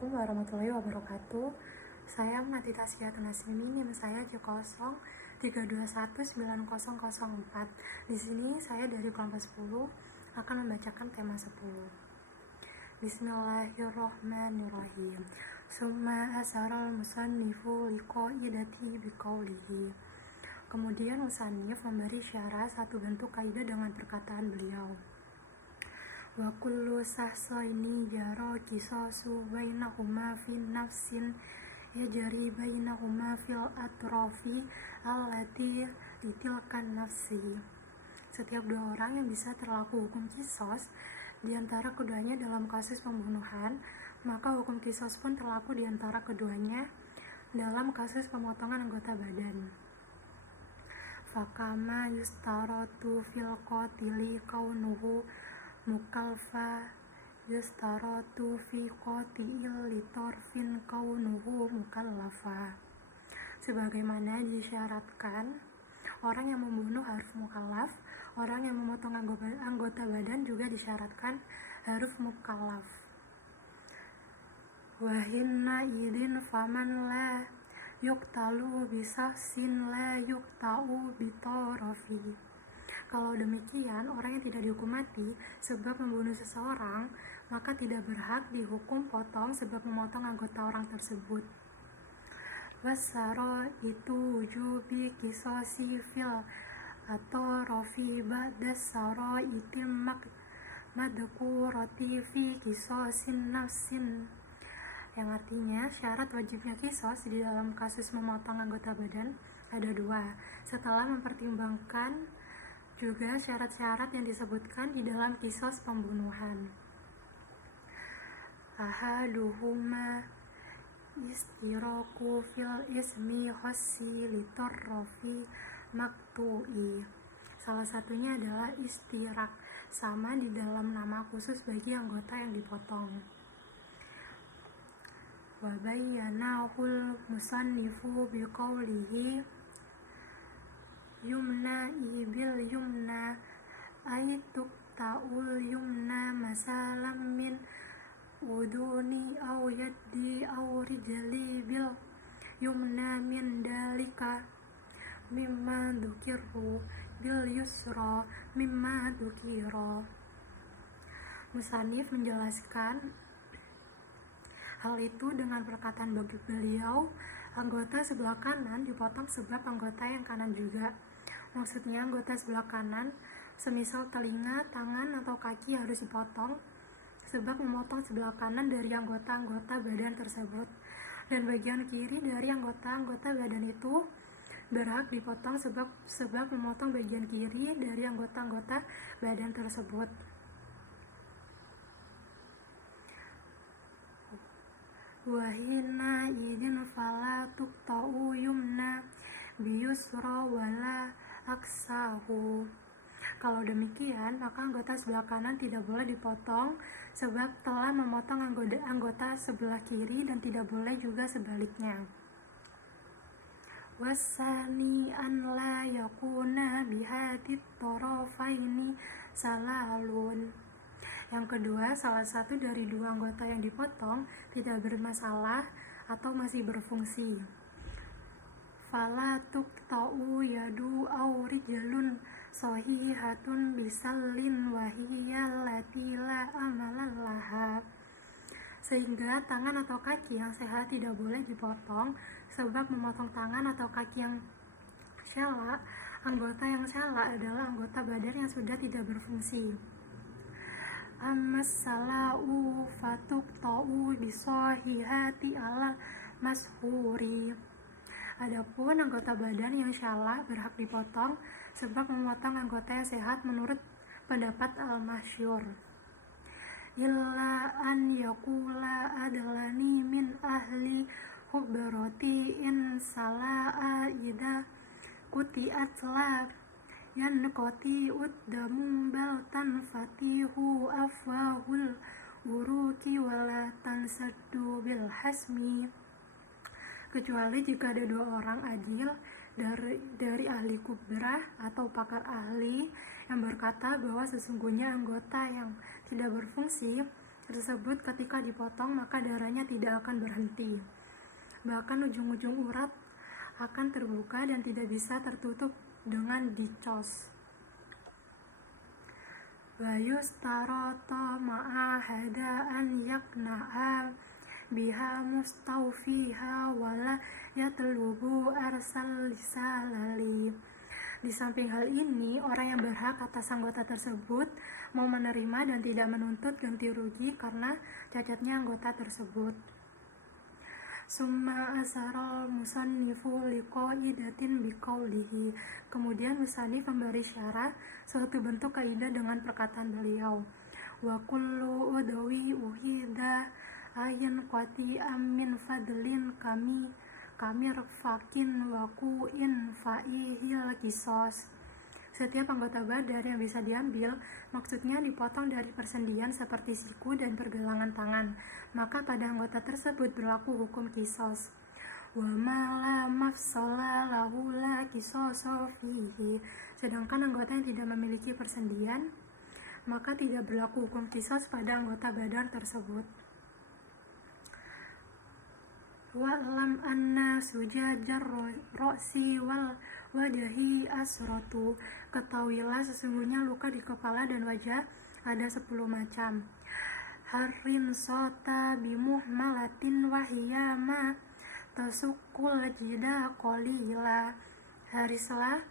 Assalamualaikum warahmatullahi wabarakatuh. Saya Mati Tasyiatun Nasimi, NIM saya J032190004. Di sini saya dari kelompok 10 akan membacakan tema 10. Bismillahirrahmanirrahim. Summa asaral musannifu liqaidati biqaulihi. Kemudian musannif memberi syarat satu bentuk kaidah dengan perkataan beliau. Wa kullu sahsaini jara qisasu bainahuma fi nafsin yajri bainahuma fil atrafi allati litilkan nafsi. Setiap dua orang yang bisa terlaku hukum qisas di antara keduanya dalam kasus pembunuhan, maka hukum qisas pun terlaku di antara keduanya dalam kasus pemotongan anggota badan. Fakama yustaratu fil qatili kaunuhu mukalfa yustaratu fi qatil litorfin kaunuhu mukallafa. Sebagaimana disyaratkan orang yang membunuh harus mukallaf, orang yang memotong anggota badan juga disyaratkan harus mukallaf. Wahinna idin faman la yuktalu bisahsin la yuktau bitorofi. Kalau demikian, orang yang tidak dihukum mati sebab membunuh seseorang, maka tidak berhak dihukum potong sebab memotong anggota orang tersebut. Wasaro itu wujubi kisosi fil atau rofi ba'das saro itim madkurati fi kisosin nafsin. Yang artinya syarat wajibnya kisos di dalam kasus memotong anggota badan ada dua, setelah mempertimbangkan juga syarat-syarat yang disebutkan di dalam kisos pembunuhan. Ahaduhuma istiraku fil ismi khassi litorrofi maktu'i. Salah satunya adalah istirak, sama di dalam nama khusus bagi anggota yang dipotong. Wa bayyanahul musannifu biqaulihi yumna ibil yumna aituk ta'ul yumna masalam min uduni aw yaddi aw rijali bil yumna min dalika mimma dukiru bil yusra mimma dukiro. Musannif menjelaskan hal itu dengan perkataan bagi beliau, anggota sebelah kanan dipotong sebab anggota yang kanan juga. Maksudnya anggota sebelah kanan, semisal telinga, tangan, atau kaki harus dipotong sebab memotong sebelah kanan dari anggota-anggota badan tersebut. Dan bagian kiri dari anggota-anggota badan itu berhak dipotong sebab memotong bagian kiri dari anggota-anggota badan tersebut. Wahina idin fala tukta'u yumna biyusra wala aksahu. Kalau demikian, maka anggota sebelah kanan tidak boleh dipotong sebab telah memotong anggota sebelah kiri dan tidak boleh juga sebaliknya. Wasani an la yakuna bihadit torofaini salalun. Yang kedua, salah satu dari dua anggota yang dipotong tidak bermasalah atau masih berfungsi. Fala tuqta'u yadu aw rijlun sahihatun bisallin wa hiya allati la amala laha. Sehingga tangan atau kaki yang sehat tidak boleh dipotong sebab memotong tangan atau kaki yang syala. Anggota yang syala adalah anggota badan yang sudah tidak berfungsi. Ammas sala'u fatuqta'u bisahihati ala mashuri. Adapun anggota badan yang syala berhak dipotong sebab memotong anggota yang sehat menurut pendapat al-masyhur. Illa an yakula adlani min ahli hubrati in sala'a ida kuti'at la yanqati uddamu bal tanfatihu afwahul uruki wala tansaddu bil hasmi. Kecuali jika ada dua orang adil dari ahli kubrah atau pakar ahli yang berkata bahwa sesungguhnya anggota yang tidak berfungsi tersebut ketika dipotong maka darahnya tidak akan berhenti. Bahkan ujung-ujung urat akan terbuka dan tidak bisa tertutup dengan dicos. Wa yustarata ma'a hadaan yakna'a biha mustawfiha wala yatlubu arsal lisalali. Di samping hal ini, orang yang berhak atas anggota tersebut mau menerima dan tidak menuntut ganti rugi karena cacatnya anggota tersebut. Summa asara musannifu liqaidatin biqaulihi. Kemudian musannif memberi syarah suatu bentuk kaidah dengan perkataan beliau. Wa kullu udawi uhida ayan qati amin fadlin kami refakin wakuin fa'ihil kisos. Setiap anggota badar yang bisa diambil, maksudnya dipotong dari persendian seperti siku dan pergelangan tangan, maka pada anggota tersebut berlaku hukum kisos. Wa ma la mafsala lahu la kisoso fihi. Sedangkan anggota yang tidak memiliki persendian, maka tidak berlaku hukum kisos pada anggota badar tersebut. Wa'lam anna sujajar ro'si wal wajahi asratu. Ketahuilah sesungguhnya luka di kepala dan wajah ada 10 macam. Harin sota bimuhmalatin wahiyama tasukul jida qalila. Harislah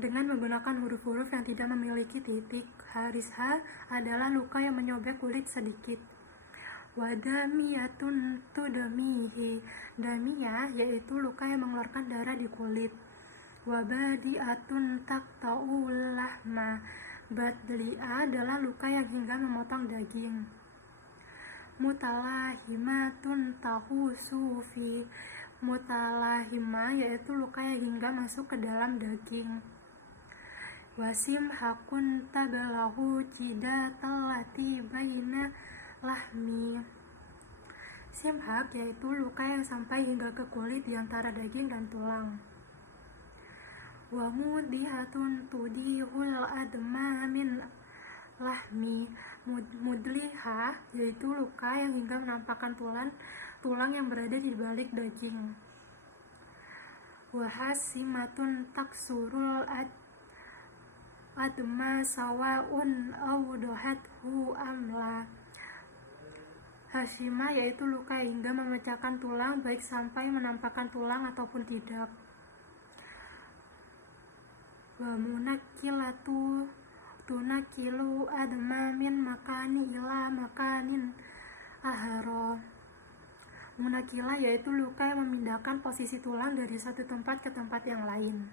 dengan menggunakan huruf-huruf yang tidak memiliki titik. Harisha adalah luka yang menyobek kulit sedikit. Wadamiyatun tudamihi. Damiyah yaitu luka yang mengeluarkan darah di kulit. Wabadiatun taqta'ul lahma. Badli'ah adalah luka yang hingga memotong daging. Mutalahimatun tahusu fi. Mutalahima yaitu luka yang hingga masuk ke dalam daging. Wasim hakun tabalahu jidatallati baina lahmi. Simhak yaitu luka yang sampai hingga ke kulit di antara daging dan tulang. Wa mudihatun tudihul adma min lahmi. Mudliha yaitu luka yang hingga menampakkan tulang yang berada di balik daging. Wa hasimatun taksurul adma sawaun awdohathu amla. Hashima yaitu luka hingga memecahkan tulang baik sampai menampakkan tulang ataupun tidak. Wa munakilatu tunakilu adma min makani ila makanin ahara. Munakila yaitu luka yang memindahkan posisi tulang dari satu tempat ke tempat yang lain.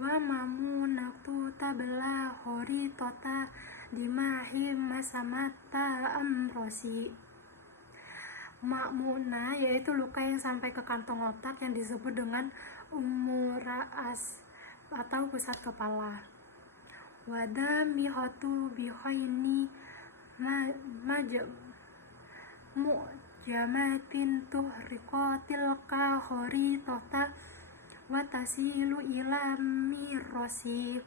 Wa mamunatu tabla hori tota dimahim masamata amrosi. Ma'muna yaitu luka yang sampai ke kantong otak yang disebut dengan umuraas atau pusat kepala. Wadamihatu bihoini mu'jamatin tuhriqatil kahori tota watasilu ila mirosi.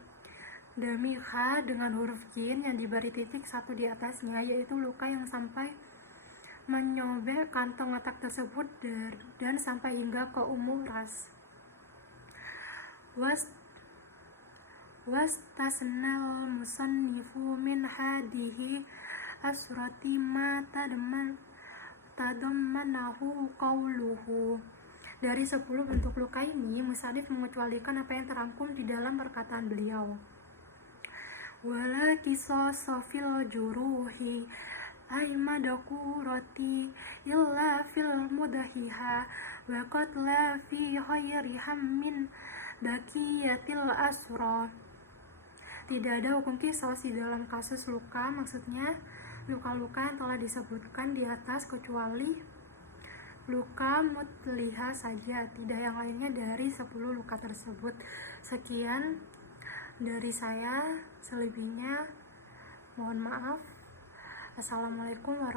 Damiha dengan huruf jin yang diberi titik satu di atasnya yaitu luka yang sampai menyobek kantong otak tersebut dan sampai hingga ke umuras. Wastasnal musannifu min hadihi asrati ma tadammanahu qawluhu. Dari 10 bentuk luka ini, musannif mengecualikan apa yang terangkum di dalam perkataan beliau. Wala qisasa fil juruhi aimadaku roti illa fil mudahiha wa qatla fi khairi hammin baqiyatil asra. Tidak ada hukum qisas di dalam kasus luka, maksudnya luka-luka yang telah disebutkan di atas kecuali luka mutliha saja, tidak yang lainnya dari 10 luka tersebut. Sekian dari saya, selebihnya mohon maaf. Assalamualaikum warahmatullahi wabarakatuh.